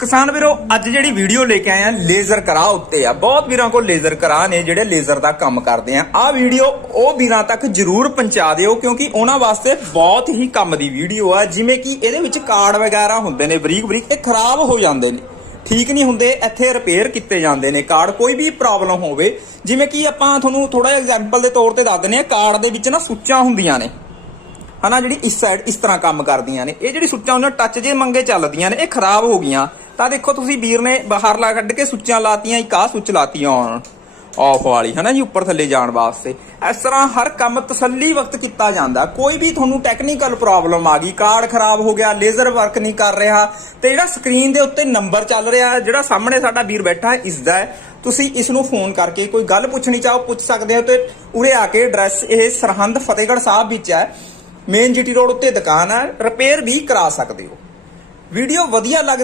ਕਿਸਾਨ ਵੀਰੋ, ਅੱਜ ਜਿਹੜੀ ਵੀਡੀਓ ਲੈ ਕੇ ਆਏ ਆ ਲੇਜ਼ਰ ਕਰਾ ਉੱਤੇ ਆ। ਬਹੁਤ ਵੀਰਾਂ ਕੋਲ ਲੇਜ਼ਰ ਕਰਾ ਨੇ ਜਿਹੜੇ ਲੇਜ਼ਰ ਦਾ ਕੰਮ ਕਰਦੇ ਆ। ਆ ਵੀਡੀਓ ਉਹ ਵੀਰਾਂ ਤੱਕ ਜਰੂਰ ਪਹੁੰਚਾ ਦਿਓ, ਕਿਉਂਕਿ ਉਹਨਾਂ ਵਾਸਤੇ ਬਹੁਤ ਹੀ ਕੰਮ ਦੀ ਵੀਡੀਓ ਆ। ਜਿਵੇਂ ਕਿ ਇਹਦੇ ਵਿੱਚ ਕਾਰਡ ਵਗੈਰਾ ਹੁੰਦੇ ਨੇ, ਬਰੀਕ ਬਰੀਕ, ਇਹ ਖਰਾਬ ਹੋ ਜਾਂਦੇ ਨੇ। ਠੀਕ ਨਹੀਂ ਹੁੰਦੇ, ਇੱਥੇ ਰਿਪੇਅਰ ਕੀਤੇ ਜਾਂਦੇ ਨੇ ਕਾਰਡ। ਕੋਈ ਵੀ ਪ੍ਰੋਬਲਮ ਹੋਵੇ, ਜਿਵੇਂ ਕਿ ਆਪਾਂ ਤੁਹਾਨੂੰ ਥੋੜਾ ਜਿਹਾ ਐਗਜ਼ਾਮਪਲ ਦੇ ਤੌਰ ਤੇ ਦੱਸ ਦਿੰਦੇ ਆ ਕਾਰਡ ਦੇ ਵਿੱਚ ਨਾ ਸੁੱਚਾਂ ਹੁੰਦੀਆਂ ਨੇ। ਹਨਾ, ਜਿਹੜੀ ਇਸ ਸਾਈਡ ਇਸ ਤਰ੍ਹਾਂ ਕੰਮ ਕਰਦੀਆਂ ਨੇ। ਇਹ ਜਿਹੜੀ ਸੁੱਚਾਂ ਉਹਨਾਂ ਟੱਚ ਜੇ ਮੰਗੇ ਚੱਲਦੀਆਂ ਨੇ, ਇਹ ਖਰਾਬ ਹੋ ਗਈਆਂ। ਤਾਂ ਦੇਖੋ ਤੁਸੀਂ ਵੀਰ ਨੇ ਬਾਹਰ ਲਾ ਕੱਢ ਕੇ ਸੁੱਚਾਂ ਲਾਤੀਆਂ, ਇੱਕ ਆਹ ਸੁੱਚ ਲਾਤੀ ਔਨ ਆਫ ਵਾਲੀ, ਹਨਾ ਜੀ, ਉੱਪਰ ਥੱਲੇ ਜਾਣ ਵਾਸਤੇ। ਇਸ ਤਰ੍ਹਾਂ ਹਰ ਕੰਮ ਤਸੱਲੀ ਵਕਤ ਕੀਤਾ ਜਾਂਦਾ। ਕੋਈ ਵੀ ਤੁਹਾਨੂੰ ਟੈਕਨੀਕਲ ਪ੍ਰੋਬਲਮ ਆ ਗਈ, ਕਾਰਡ ਖਰਾਬ ਹੋ ਗਿਆ ਲੇਜ਼ਰ ਵਰਕ ਨਹੀਂ ਕਰ ਰਿਹਾ, ਤੇ ਜਿਹੜਾ ਸਕਰੀਨ ਦੇ ਉੱਤੇ ਨੰਬਰ ਚੱਲ ਰਿਹਾ, ਜਿਹੜਾ ਸਾਹਮਣੇ ਸਾਡਾ ਵੀਰ ਬੈਠਾ ਹੈ ਇਸ ਦਾ ਤੁਸੀਂ ਇਸ ਨੂੰ ਫੋਨ ਕਰਕੇ ਕੋਈ ਗੱਲ ਪੁੱਛਣੀ ਚਾਹੋ, ਪੁੱਛ ਸਕਦੇ ਹੋ ਤੇ ਉਰੇ ਆ ਕੇ ਐਡਰੈਸ ਇਹ ਸਰਹੰਦ ਫਤਿਹਗੜ੍ਹ ਸਾਹਿਬ ਵਿੱਚ ਹੈ। ਮੇਨ ਜੀਟੀ ਰੋਡ ਉੱਤੇ ਦੁਕਾਨ ਹੈ ਰਿਪੇਅਰ ਵੀ ਕਰਾ ਸਕਦੇ ਹੋ। ਵੀਡੀਓ ਵਧੀਆ ਲੱਗ